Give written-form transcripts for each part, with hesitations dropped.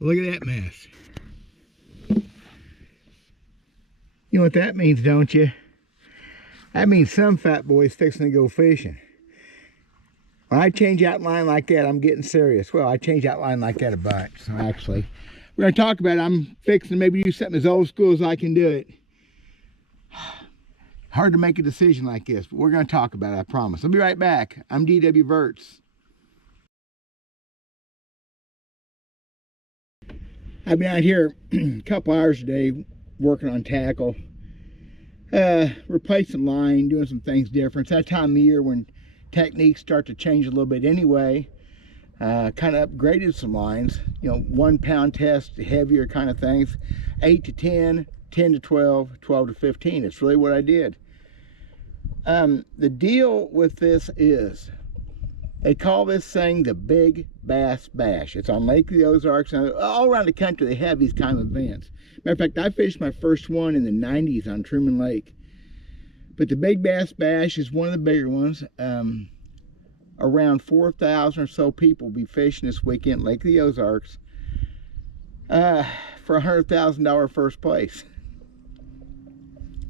Look at that mess. You know what that means, don't you? That means some fat boy's fixing to go fishing. When I change out line like that, I'm getting serious. Well, I change out line like that a bunch, so actually. We're going to talk about it. I'm fixing to maybe do something as old school as I can do it. Hard to make a decision like this, but we're going to talk about it, I promise. I'll be right back. I'm D.W. Verts. I've been out here a couple hours a day working on tackle, replacing line, doing some things different. It's that time of year when techniques start to change a little bit anyway. Kind of upgraded some lines, you know, 1 pound test, heavier kind of things, 8 to 10, 10 to 12, 12 to 15. It's really what I did. The deal with this is, they call this thing the Big Bass Bash. It's on Lake of the Ozarks, and all around the country they have these kind of events. Matter of fact, I fished my first one in the 90s on Truman Lake. But the Big Bass Bash is one of the bigger ones. Around 4,000 or so people will be fishing this weekend, Lake of the Ozarks, for a $100,000 first place.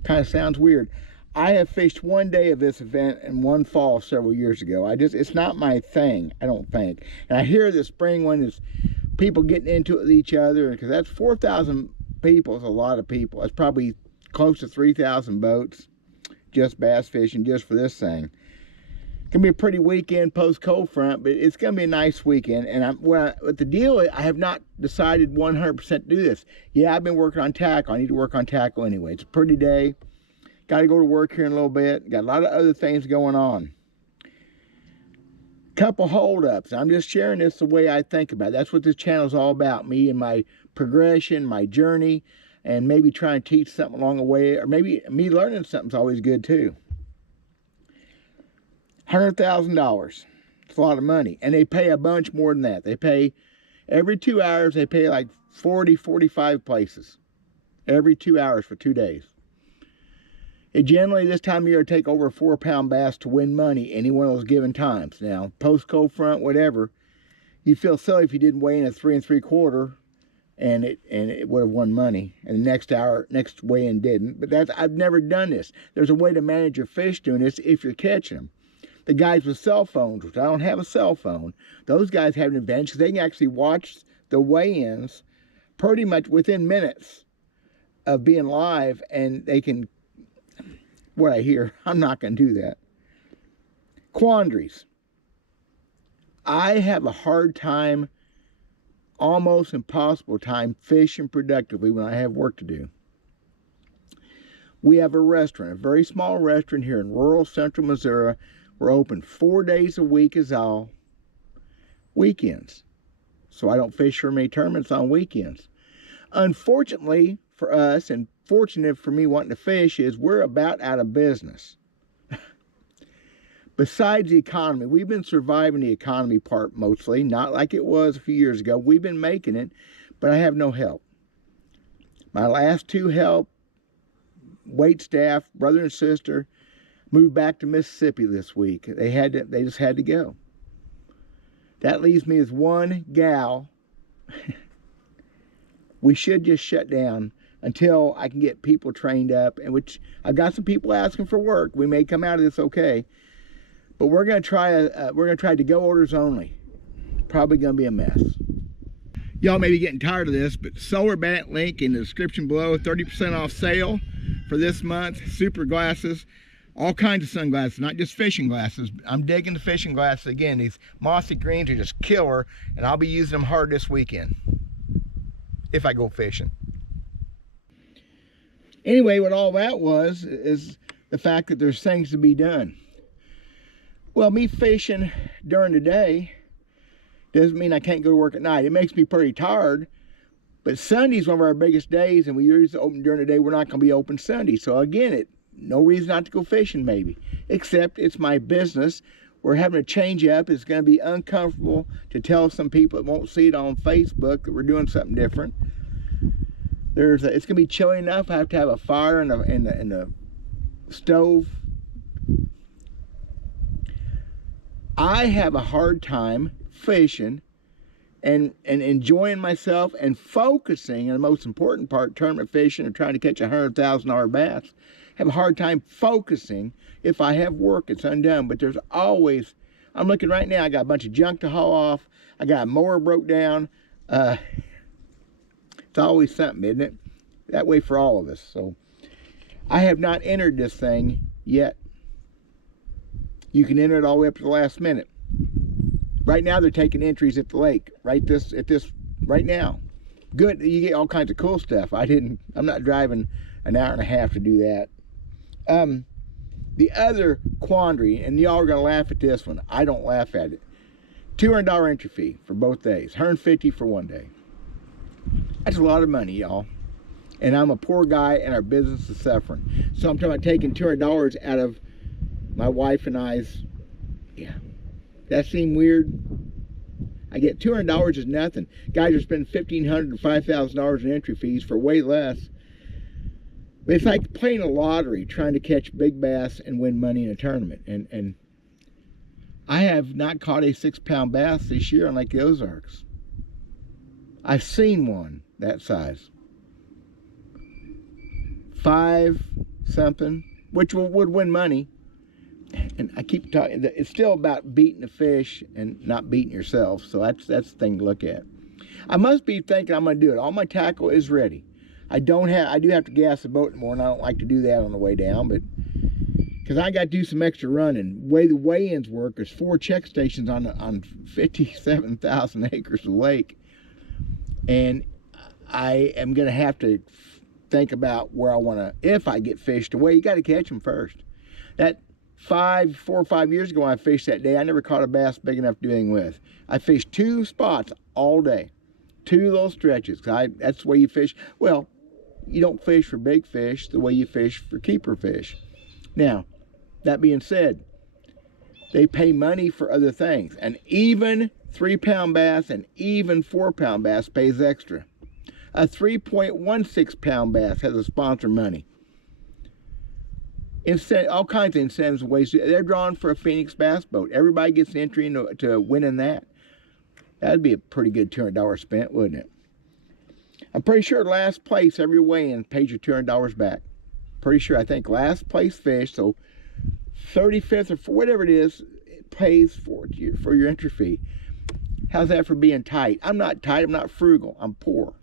Kind of sounds weird. I have fished one day of this event in one fall several years ago. It's not my thing, I don't think. And I hear the spring one is people getting into it with each other, because that's 4,000 people is a lot of people. That's probably close to 3,000 boats just bass fishing just for this thing. Gonna be a pretty weekend post cold front, but it's gonna be a nice weekend. And with the deal, I have not decided 100% to do this. Yeah, I've been working on tackle. I need to work on tackle anyway. It's a pretty day. Got to go to work here in a little bit. Got a lot of other things going on. Couple holdups. I'm just sharing this the way I think about it. That's what this channel is all about. Me and my progression, my journey, and maybe trying to teach something along the way, or maybe me learning something's always good too. $100,000. It's a lot of money. And they pay a bunch more than that. They pay, every 2 hours, they pay like 40, 45 places. Every 2 hours for 2 days. It generally, this time of year, take over a 4-pound bass to win money any one of those given times. Now, post-cold front, whatever, you'd feel silly if you didn't weigh in a 3 3/4 and it would have won money. And the next weigh-in didn't. But I've never done this. There's a way to manage your fish doing this if you're catching them. The guys with cell phones, which I don't have a cell phone, those guys have an advantage because they can actually watch the weigh-ins pretty much within minutes of being live, and they can, what I hear, I'm not going to do that. Quandaries. I have a hard time, almost impossible time, fishing productively when I have work to do. We have a restaurant, a very small restaurant here in rural central Missouri. We're open 4 days a week as all weekends. So I don't fish for many tournaments on weekends. Unfortunately for us, and fortunate for me wanting to fish, is we're about out of business. Besides the economy, we've been surviving the economy part mostly, not like it was a few years ago. We've been making it, but I have no help. My last 2 help, wait staff, brother and sister, moved back to Mississippi this week. They just had to go. That leaves me with 1 gal. We should just shut down until I can get people trained up, and which I've got some people asking for work. We may come out of this okay, but we're gonna try to go orders only. Probably gonna be a mess. Y'all may be getting tired of this, but Solar Bat link in the description below. 30% off sale for this month. Super glasses. All kinds of sunglasses, not just fishing glasses. I'm digging the fishing glasses again. These mossy greens are just killer, and I'll be using them hard this weekend if I go fishing. Anyway, what all that was is the fact that there's things to be done. Well, me fishing during the day doesn't mean I can't go to work at night. It makes me pretty tired, but Sunday's one of our biggest days, and we usually open during the day. We're not going to be open Sunday. So again, no reason not to go fishing maybe, except it's my business. We're having to change up. It's going to be uncomfortable to tell some people that won't see it on Facebook that we're doing something different. It's going to be chilly enough. I have to have a fire in the stove. I have a hard time fishing and enjoying myself and focusing. And the most important part, tournament fishing and trying to catch $100,000 bass, have a hard time focusing. If I have work, it's undone. But there's always, I'm looking right now, I got a bunch of junk to haul off. I got a mower broke down. It's always something, isn't it? That way for all of us. So I have not entered this thing yet. You can enter it all the way up to the last minute. Right now they're taking entries at the lake. Right now. Good, you get all kinds of cool stuff. I'm not driving an hour and a half to do that. The other quandary, and y'all are gonna laugh at this one. I don't laugh at it. $200 entry fee for both days. $150 for one day. That's a lot of money, y'all. And I'm a poor guy and our business is suffering. So I'm talking about taking $200 out of my wife and I's. Yeah. That seem weird? I get $200 is nothing. Guys are spending $1,500 to $5,000 in entry fees for way less. But it's like playing a lottery, trying to catch big bass and win money in a tournament. And I have not caught a 6-pound bass this year on Lake Ozarks. I've seen one that size. 5 something, which would win money. And I keep talking, it's still about beating the fish and not beating yourself. So that's the thing to look at. I must be thinking I'm going to do it. All my tackle is ready. I do have to gas the boat more, and I don't like to do that on the way down, but because I got to do some extra running. The way the weigh-ins work, there's 4 check stations on 57,000 acres of lake, and I am going to have to think about where I want to, if I get fish away, you got to catch them first. That 4 or 5 years ago when I fished that day, I never caught a bass big enough to do anything with. I fished 2 spots all day, 2 little stretches. That's the way you fish. Well, you don't fish for big fish the way you fish for keeper fish. Now, that being said, they pay money for other things. An even 3-pound bass and even 4-pound bass pays extra. A 3.16-pound bass has a sponsor money. All kinds of incentives and ways. They're drawing for a Phoenix bass boat. Everybody gets an entry into winning that. That'd be a pretty good $200 spent, wouldn't it? I'm pretty sure last place every weigh-in pays you $200 back. Pretty sure. I think last place fish, so 35th or whatever it is, it pays for your entry fee. How's that for being tight? I'm not tight. I'm not frugal. I'm poor.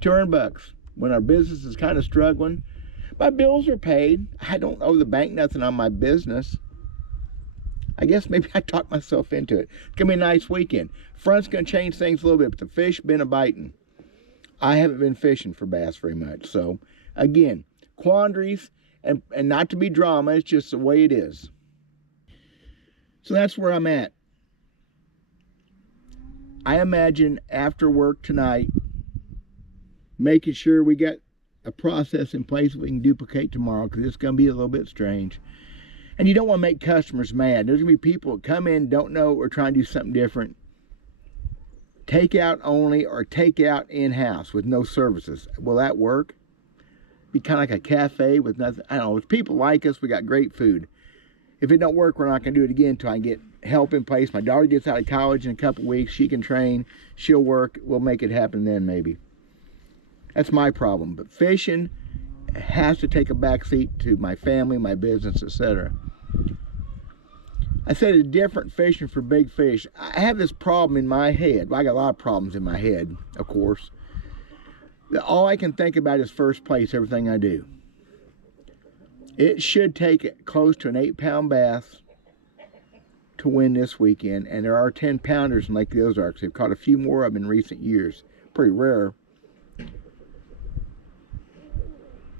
$200 when our business is kind of struggling. My bills are paid. I don't owe the bank nothing on my business. I guess maybe I talked myself into it. It's going to be a nice weekend. Front's going to change things a little bit, but the fish been a-biting. I haven't been fishing for bass very much. So, again, quandaries, and not to be drama, it's just the way it is. So that's where I'm at. I imagine after work tonight, making sure we get a process in place we can duplicate tomorrow, because it's going to be a little bit strange. And you don't want to make customers mad. There's going to be people that come in, don't know, or trying to do something different. Take out only, or take out in-house with no services. Will that work? Be kind of like a cafe with nothing. I don't know. If people like us, we got great food. If it don't work, we're not going to do it again until I can get help in place. My daughter gets out of college in a couple weeks. She can train. She'll work. We'll make it happen then, maybe. That's my problem. But fishing has to take a back seat to my family, my business, etc. I said it's different fishing for big fish. I have this problem in my head. Well, I got a lot of problems in my head, of course. All I can think about is first place, everything I do. It should take close to an 8-pound bass to win this weekend. And there are 10-pounders in Lake Ozarks. They've caught a few more of them in recent years. Pretty rare.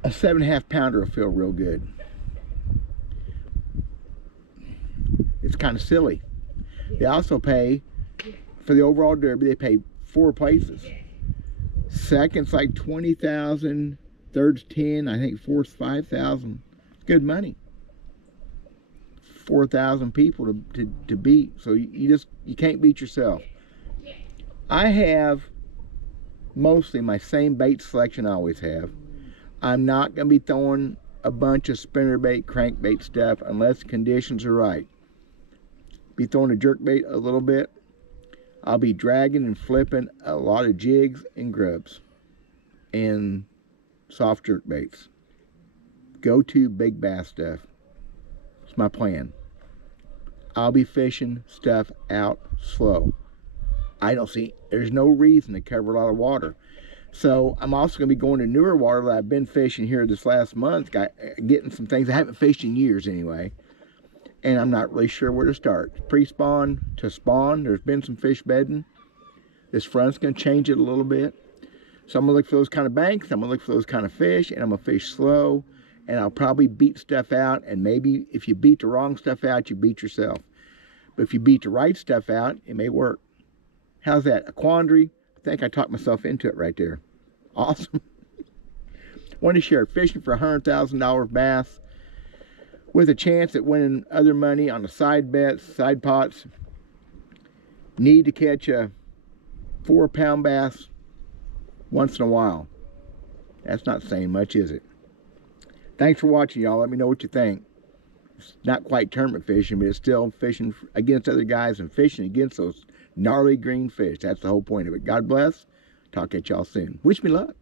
A 7.5-pounder will feel real good. It's kind of silly. They also pay for the overall derby. They pay 4 places. Second's like $20,000. Third's $10,000. I think fourth's $5,000. Good money. 4,000 people to beat. So you can't beat yourself. I have mostly my same bait selection I always have. I'm not going to be throwing a bunch of spinnerbait, crankbait stuff unless conditions are right. Be throwing a jerkbait a little bit. I'll be dragging and flipping a lot of jigs and grubs and soft jerk baits. Go to big bass stuff. It's my plan. I'll be fishing stuff out slow. There's no reason to cover a lot of water. So I'm also going to be going to newer water that I've been fishing here this last month, getting some things I haven't fished in years anyway. And I'm not really sure where to start. Pre-spawn to spawn, there's been some fish bedding. This front's going to change it a little bit. So I'm going to look for those kind of banks, I'm going to look for those kind of fish, and I'm going to fish slow. And I'll probably beat stuff out, and maybe if you beat the wrong stuff out, you beat yourself. But if you beat the right stuff out, it may work. How's that? A quandary? I think I talked myself into it right there. Awesome. Want to share fishing for $100,000 bass with a chance at winning other money on the side bets, side pots. Need to catch a 4-pound bass once in a while. That's not saying much, is it? Thanks for watching, y'all. Let me know what you think. It's not quite tournament fishing, but it's still fishing against other guys and fishing against those gnarly green fish. That's the whole point of it. God bless. Talk at y'all soon. Wish me luck.